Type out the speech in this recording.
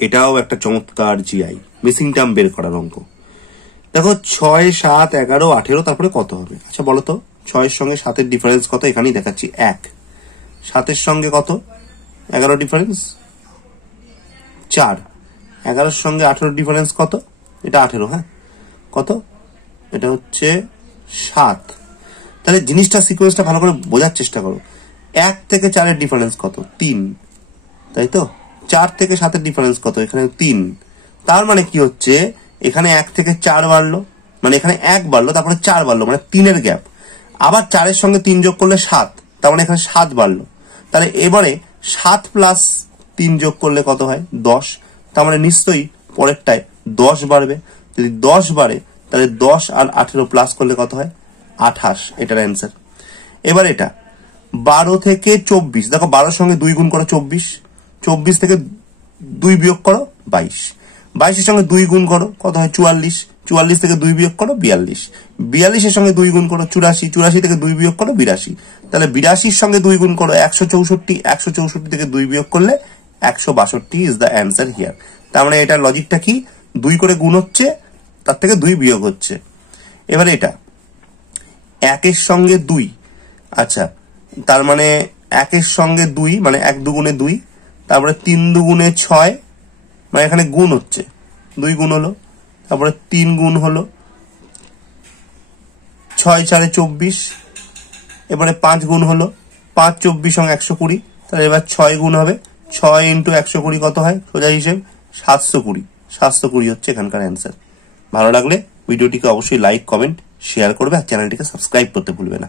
এটাও একটা চমৎকার জিআই, মিসিং টার্ম বের করার অঙ্ক। দেখো 6, 7, 11, 18 তারপরে কত হবে? আচ্ছা বলো তো, 6 এর সঙ্গে 7 এর ডিফারেন্স কত? এখানেই দেখাচ্ছি 1। 7 এর সঙ্গে কত? 11 ডিফারেন্স 4। 11 এর সঙ্গে 18 ডিফারেন্স কত? এটা 18, হ্যাঁ কত? এটা হচ্ছে 7। তাহলে জিনিসটা সিকোয়েন্সটা ভালো করে বোঝার চেষ্টা করো। 1 থেকে 4 এর ডিফারেন্স কত? 3, তাই তো? 4 থেকে 7 এর ডিফারেন্স কত? এখানে 3। তার মানে কি হচ্ছে, এখানে 1 থেকে 4 বাড়লো, মানে এখানে 1 বাড়লো, তারপরে 4 বাড়লো, মানে 3 এর গ্যাপ। আবার 4 এর সঙ্গে 3 যোগ করলে 7, তার মানে এখানে 7 বাড়লো। তাহলে এবারে 7 প্লাস 3 যোগ করলে কত হয়? 10। তার মানে নিশ্চয়ই পরেরটায় 10 বাড়বে। যদি 10 বাড়ে তাহলে 10 আর 18 প্লাস করলে কত হয়? 28, এটার অ্যান্সার। এবার এটা 12 থেকে 24, দেখো 12 সঙ্গে 2 গুণ করো 24, 24 থেকে 2 বিয়োগ করো 22, 22 এর সঙ্গে 2 গুণ করো কত হয়? 44, 44 থেকে 2 বিয়োগ করো 42, 42 এর সঙ্গে 2 গুণ করো 84, 84 থেকে 2 বিয়োগ করো 82, তাহলে 82 এর সঙ্গে 2 গুণ করো 164, 164 থেকে 2 বিয়োগ করলে 162 ইজ দ্য অ্যান্সার হিয়ার। তার মানে এটার লজিকটা কি? 2 করে গুণ হচ্ছে, তার থেকে 2 বিয়োগ হচ্ছে। এবারে এটা 1 এর সঙ্গে 2, আচ্ছা তার মানে 1 এর সঙ্গে 2 মানে 1 দুগুণে 2, তারপরে 3 দুগুণে 6, মানে এখানে গুণ হচ্ছে, 2 গুণ হলো, তারপরে 3 গুণ হলো, 6 4 24, এবারে 5 গুণ হলো, 5 24 সঙ্গে 120, তাহলে এবার 6 গুণ হবে, 6 ইন্টু 120 কত হয়? সোজা হিসেব 720, 720 হচ্ছে এখানকার অ্যান্সার। ভালো লাগলে ভিডিওটিকে অবশ্যই লাইক, কমেন্ট, শেয়ার করবে আর চ্যানেলটিকে সাবস্ক্রাইব করতে ভুলবে না।